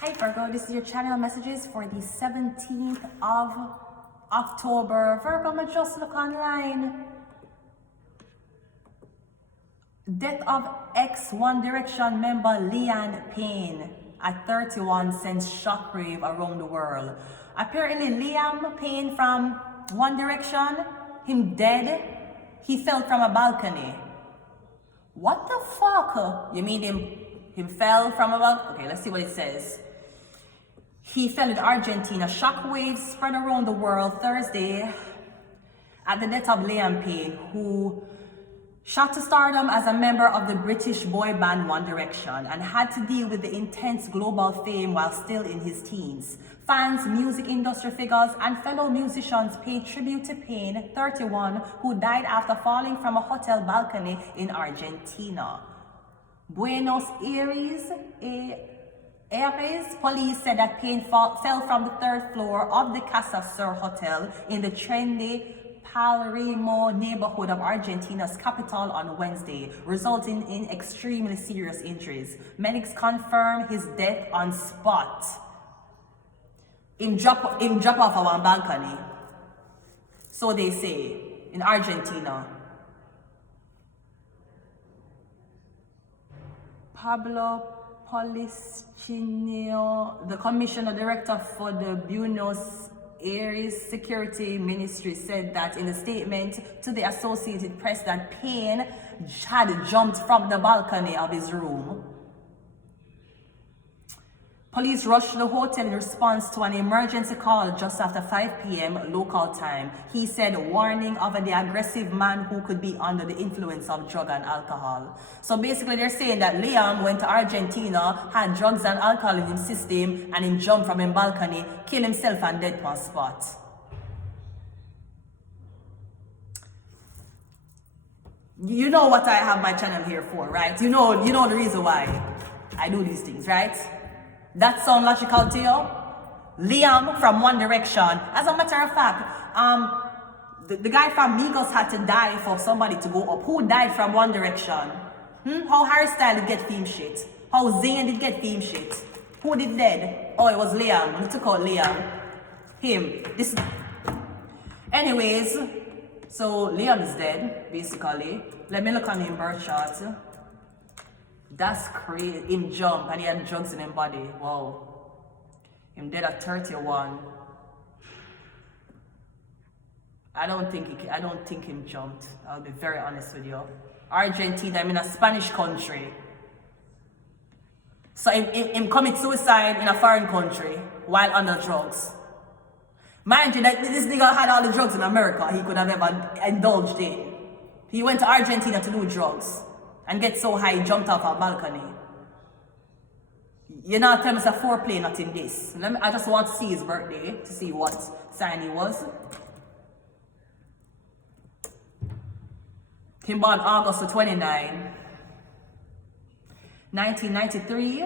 Hi Virgo, this is your channel messages for the 17th of October. Virgo, I'm just look online. Death of ex-One Direction member Liam Payne at 31 sends shockwave around the world. Apparently Liam Payne from One Direction, him dead, he fell from a balcony. What the fuck? You mean him fell from a balcony? Okay, let's see what it says. He fell in Argentina. Shockwaves spread around the world Thursday at the death of Liam Payne, who shot to stardom as a member of the British boy band One Direction and had to deal with the intense global fame while still in his teens. Fans, music industry figures, and fellow musicians paid tribute to Payne, 31, who died after falling from a hotel balcony in Argentina. Buenos Aires, police said that Payne fell from the third floor of the Casa Sur Hotel in the trendy Palermo neighborhood of Argentina's capital on Wednesday, resulting in extremely serious injuries. Medics confirmed his death on spot. Him drop off of one balcony. So they say, in Argentina. Pablo Polichinio, the commissioner director for the Buenos Aires Security Ministry, said that in a statement to the Associated Press that Payne had jumped from the balcony of his room. Police rushed to the hotel in response to an emergency call just after 5 p.m. local time. He said, warning of the aggressive man who could be under the influence of drug and alcohol. So basically they're saying that Liam went to Argentina, had drugs and alcohol in his system, and he jumped from a balcony, killed himself and dead on spot. You know what I have my channel here for, right? You know the reason why I do these things, right? That sound logical to you? Liam from One Direction. As a matter of fact, the guy from Migos had to die for somebody to go up. Who died from One Direction? How Harry Styles did get theme shit? How Zayn did get theme shit? Who did dead? Oh, it was Liam. We took out Liam. Him. Anyways, so Liam is dead, basically. Let me look on his birth chart. That's crazy. Him jump and he had drugs in his body. Wow. Him dead at 31. I don't think him jumped. I'll be very honest with you. Argentina, I'm in a Spanish country. So him commit suicide in a foreign country while under drugs. Mind you, that this nigga had all the drugs in America he could have ever indulged in. He went to Argentina to do drugs and get so high he jumped off a balcony. You're not telling me it's a foreplay, not in this. I just want to see his birthday to see what sign he was. He born August 29, 1993.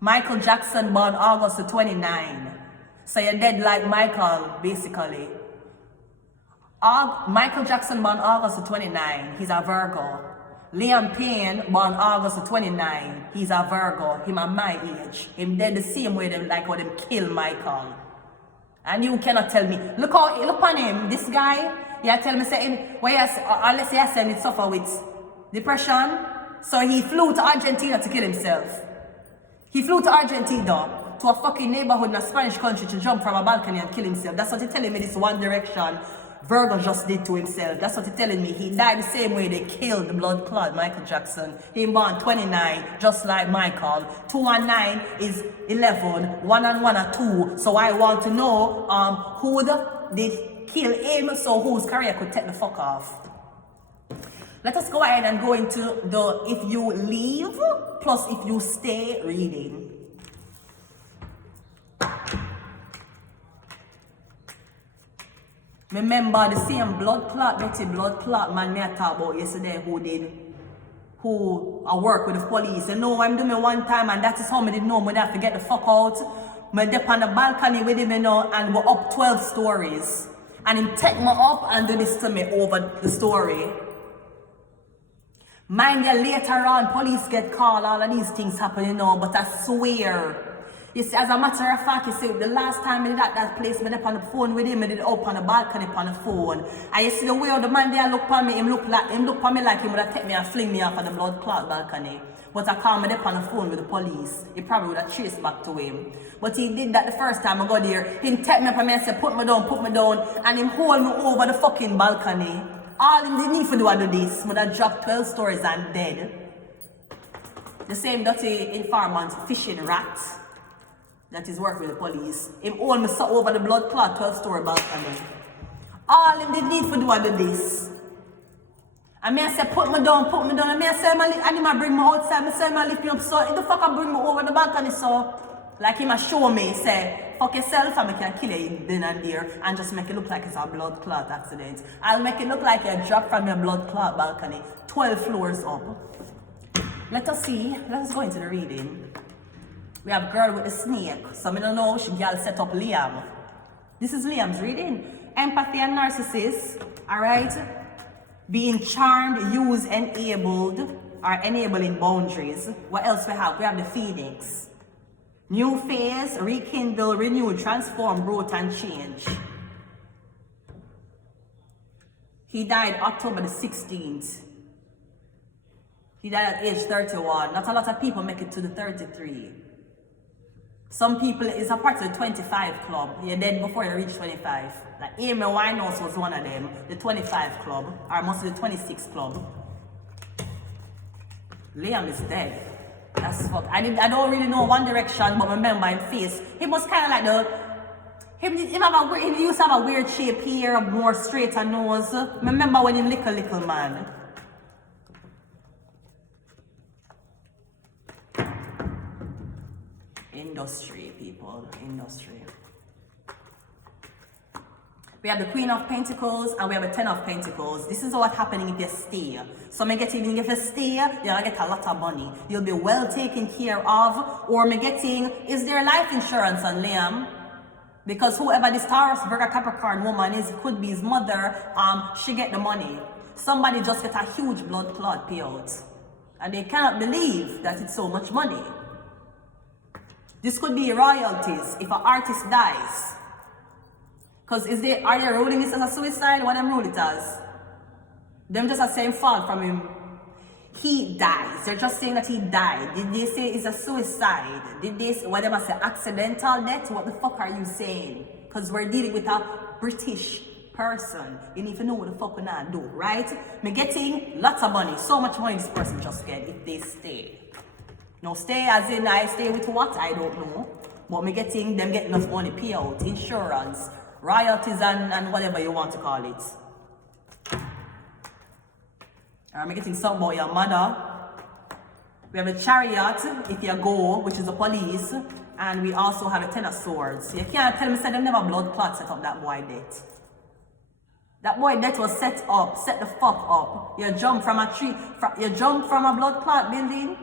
Michael Jackson born August 29. So you're dead like Michael, basically. Michael Jackson born August 29. He's a Virgo. Liam Payne born August 29. He's a Virgo. Him at my age. Him dead the same way them like how them kill Michael. And you cannot tell me. Look on him. This guy. You tell me say him. Unless he has said suffer with depression. So he flew to Argentina to kill himself. He flew to Argentina, to a fucking neighborhood in a Spanish country, to jump from a balcony and kill himself. That's what he's telling me this One Direction Virgo just did to himself. That's what he's telling me. He died the same way they killed the blood clot Michael Jackson. He born 29, just like Michael. 2 and 9 is 11. 1 and 1 are 2. So I want to know who did kill him, so whose career could take the fuck off. Let us go ahead and go into the if you leave plus if you stay reading. Remember the same blood clot man me I talk about yesterday who I work with the police. You know I'm doing one time and that is how I did know I have to get the fuck out. I dip on the balcony with him, you know, and we're up 12 stories. And he take me up and do this to me over the story. Mind you, later on, police get called, all of these things happen, you know, but I swear. You see, as a matter of fact, you see, the last time I did at that place, I did on the phone with him, I did up on the balcony on the phone. And you see the way the man there look at me, him look at me like he would have taken me and fling me off of the blood clot balcony. But I called me on the phone with the police. He probably would have chased back to him. But he did that the first time I got there. He take me up and me and say, put me down, and him hold me over the fucking balcony. All him did need to do I do this. Would have dropped 12 stories and dead. The same dirty informant fishing rats that is working with the police. Him hold me so over the blood clot 12-story balcony. All him did need to do I do this. And me I say, put me down. And me I say, and him I bring me outside. Me say, I lift me up so. The fuck I bring me over the balcony so. Like him I show me, say, fuck yourself and I can kill you then and there and just make it look like it's a blood clot accident. I'll make it look like you dropped from your blood clot balcony 12 floors up. Let us go into the reading. We have girl with the snake. So I don't know she girl set up Liam. This is Liam's reading. Empathy and narcissist, alright? Being charmed, used, enabled, or enabling boundaries. What else we have? We have the Phoenix. New phase, rekindle, renew, transform, growth, and change. He died October the 16th. He died at age 31. Not a lot of people make it to the 33. Some people is a part of the 25 club. You're dead before you reach 25. Like Amy Winehouse was one of them, the 25 club, or mostly the 26 club. Liam is dead. That's fuck. I don't really know One Direction, but I remember his face. He was kind of like he used to have a weird shape here, a more straighter nose. I remember when he little man. Industry, people, industry. We have the Queen of Pentacles and we have the Ten of Pentacles. This is what's happening if you stay. So me getting, if you stay, you're gonna get a lot of money. You'll be well taken care of. Or me getting, is there life insurance on Liam? Because whoever this Taurus, Virgo, Capricorn woman is, could be his mother, she get the money. Somebody just get a huge blood clot payout. And they cannot believe that it's so much money. This could be royalties if an artist dies. Because are they ruling this as a suicide? What them rule it as? Them just a same fault from him. He dies. They're just saying that he died. Did they say it's a suicide? Did they say, whatever say accidental death? What the fuck are you saying? Because we're dealing with a British person. You need to know what the fuck we're not do, right? Me getting lots of money. So much money this person just get if they stay. No, stay as in I stay with what? I don't know. But me getting them get enough money payout, insurance, royalties and whatever you want to call it. I'm getting something about your mother. We have a chariot, if you go, which is the police. And we also have a Ten of Swords. You can't tell me that they never blood clot set up that boy death. That boy death was set the fuck up. You jump from a tree, you jump from a blood clot building.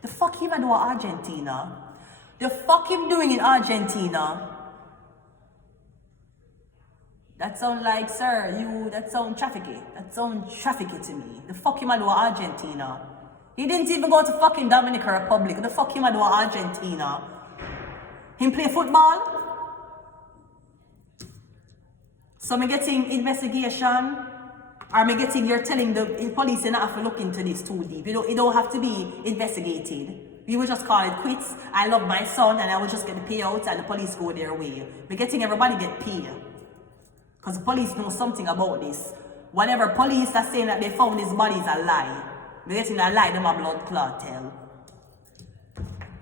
The fuck him do in Argentina? The fuck him doing in Argentina? That sound like, sir, that sound trafficking. That sound trafficking to me. The fuck him do in Argentina? He didn't even go to fucking Dominican Republic. The fuck him do in Argentina? Him play football? So me getting investigation? Or me getting, you're telling the police you not have to look into this too deep. It don't have to be investigated. We will just call it quits. I love my son and I will just get the payout and the police go their way. We're getting everybody get paid. Because the police know something about this. Whatever police are saying that they found his body is a lie. We're getting a lie, them a blood clot tell.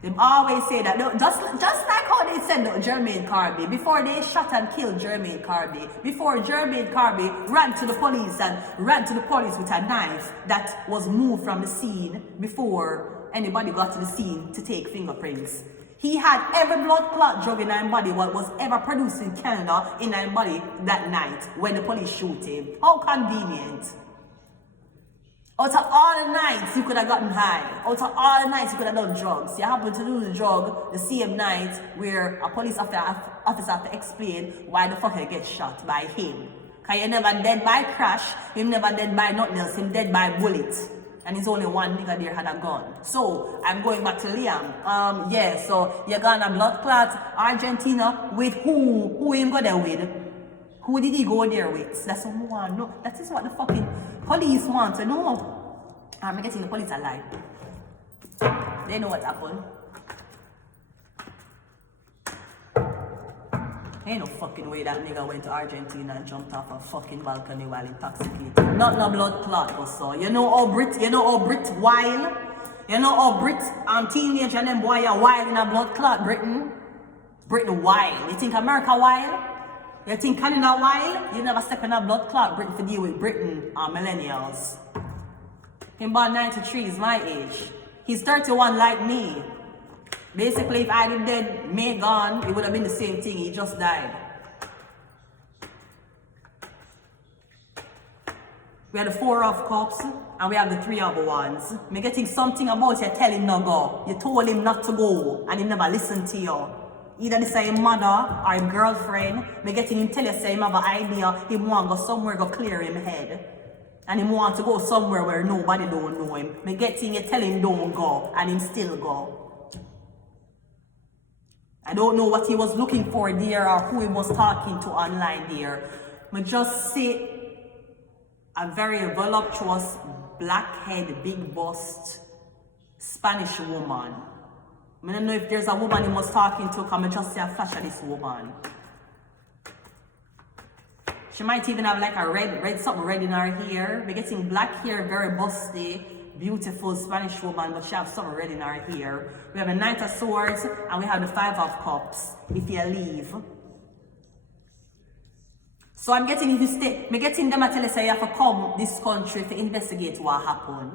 They always say that, just like how they said Jermaine Carby, before they shot and killed Jermaine Carby, before Jermaine Carby ran to the police with a knife that was moved from the scene before anybody got to the scene to take fingerprints. He had every blood clot drug in his body what was ever produced in Canada in his body that night when the police shoot him. How convenient. Out of all the nights you could have gotten high. Out of all the nights you could have done drugs. You happen to do the drug the same night where a police officer have to explain why the fuck he gets shot by him. Because he never dead by crash, him never dead by nothing else, him dead by bullet. And he's only one nigga there had a gun. So, I'm going back to Liam. Yeah, so you're gonna blood clot Argentina with who? Who him go there with? Who did he go there with? That's what we want to know. That is what the fucking police want to know. I'm getting the police alive. They know what happened. Ain't no fucking way that nigga went to Argentina and jumped off a fucking balcony while intoxicated. Not no blood clot or so. You know how Brit wild? You know how Brit teenager and them boy are wild in a blood clot, Britain wild. You think America wild? You think Canada wild? You never step in a blood clot Britain to deal with Britain millennials. Him born 93 is my age. He's 31 like me. Basically, if I did dead, me gone, it would have been the same thing. He just died. We had the 4 of cups, and we have the 3 of wands. Me getting something about you, tell him no go. You told him not to go, and he never listened to you. Either this is his mother or his girlfriend. Me getting him tell you, say him have an idea, he want to go somewhere, go clear him head. And he want to go somewhere where nobody don't know him. Me getting you tell him don't go, and him still go. I don't know what he was looking for there or who he was talking to online there. I just see a very voluptuous, black-head, big bust Spanish woman. I don't know if there's a woman he was talking to, because I just see a flash of this woman. She might even have like a something red in her hair. We're getting black hair, very busty. Beautiful Spanish woman, but she has something red in her hair. We have a 9 of swords and we have the 5 of cups if you leave. So I'm getting, if you stay, I'm getting them to tell you say you have to come this country to investigate what happened.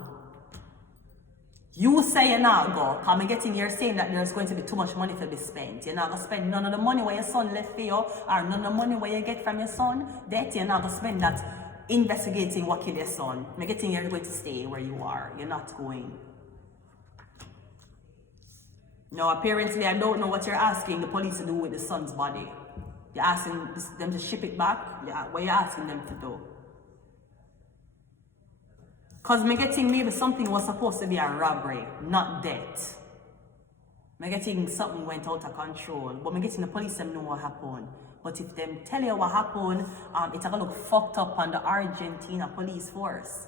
You say you're not go, because I'm getting you're saying that there's going to be too much money to be spent. You're not going to spend none of the money where your son left for you, or none of the money where you get from your son. That you're not going to spend that investigating what killed your son. I'm getting you're going to stay where you are. You're not going. Now, apparently, I don't know what you're asking the police to do with the son's body. You're asking them to ship it back? Yeah, what you're asking them to do? Because I'm getting maybe something was supposed to be a robbery, not death. I'm getting something went out of control, but I'm getting the police them know what happened. But if them tell you what happened, it's going to look fucked up on the Argentina police force.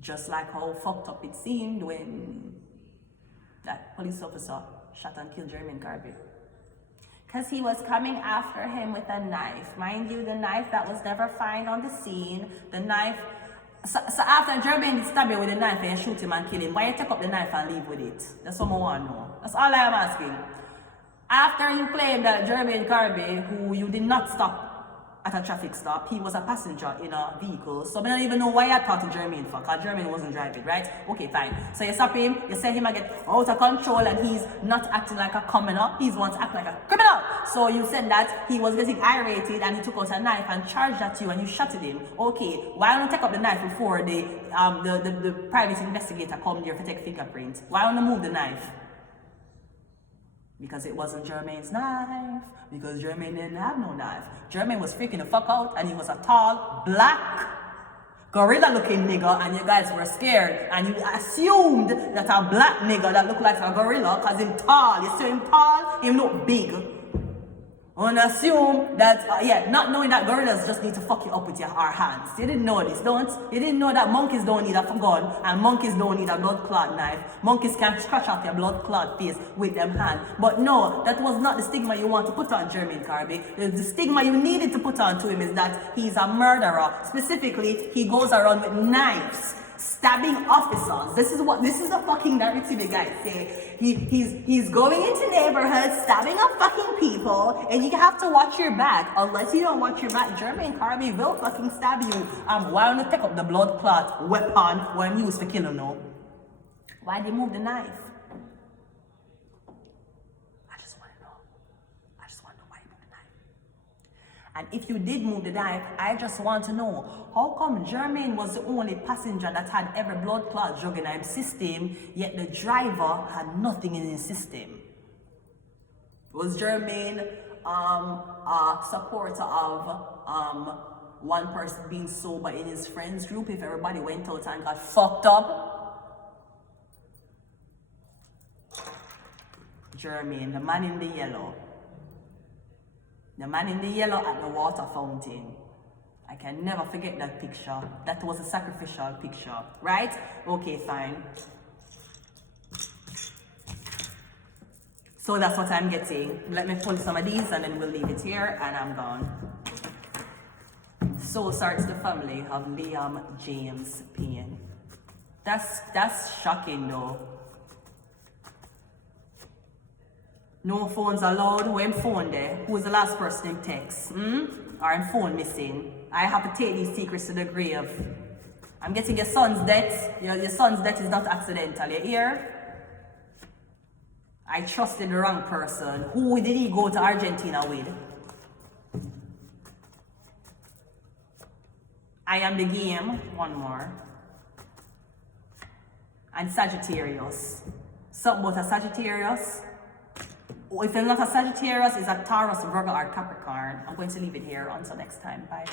Just like how fucked up it seemed when that police officer shot and killed Jeremy Garvey. Because he was coming after him with a knife. Mind you, the knife that was never found on the scene, the knife. So after Jeremy stab you with a knife and shoot him and kill him, why you take up the knife and leave with it? That's what I want to know. That's all I am asking. After you claimed that Jeremy Garvey, who you did not stop at a traffic stop, he was a passenger in a vehicle. So I don't even know why I talked to Jeremy for, because Jeremy wasn't driving, right? Okay, fine. So you stop him, you say him again out of control and he's not acting like a commoner, he's wants to act like a criminal. So you said that he was getting irritated and he took out a knife and charged at you and you shot at him. Okay, why don't you take up the knife before the private investigator come there to take fingerprints? Why don't you move the knife? Because it wasn't Jermaine's knife. Because Jermaine didn't have no knife. Jermaine was freaking the fuck out and he was a tall, black, gorilla looking nigga and you guys were scared. And you assumed that a black nigga that looked like a gorilla because him tall. You see him tall, him look big. And assume that, not knowing that gorillas just need to fuck you up with our hands. You didn't know this, don't? You didn't know that monkeys don't need a gun and monkeys don't need a blood clot knife. Monkeys can scratch off your blood clot face with them hands. But no, that was not the stigma you want to put on Jeremy Garvey. The stigma you needed to put on to him is that he's a murderer. Specifically, he goes around with knives, stabbing officers. This is the fucking narrative you guys say. He's going into neighborhoods, stabbing up fucking people, and you have to watch your back. Unless you don't watch your back, Jeremy Garvey will fucking stab you. Why don't you take up the blood clot weapon when used to kill him now? Why did he move the knife? I just want to know why he moved the knife. And if you did move the knife, I just want to know, how come Jermaine was the only passenger that had every blood clot drug in his system, yet the driver had nothing in his system? Was Jermaine a supporter of one person being sober in his friends group if everybody went out and got fucked up? Jermaine, the man in the yellow. The man in the yellow at the water fountain. I can never forget that picture. That was a sacrificial picture, right? Okay, fine. So that's what I'm getting. Let me pull some of these and then we'll leave it here and I'm gone. So starts the family of Liam James Payne. That's shocking though. No phones allowed. When phone there? Who's the last person in text? Or in phone missing? I have to take these secrets to the grave. I'm getting your son's death. Your son's death is not accidental. You hear? I trusted the wrong person. Who did he go to Argentina with? I am the game. One more. And Sagittarius. Something about a Sagittarius. If it's not a Sagittarius, it's a Taurus, Virgo, or Capricorn. I'm going to leave it here. Until next time. Bye.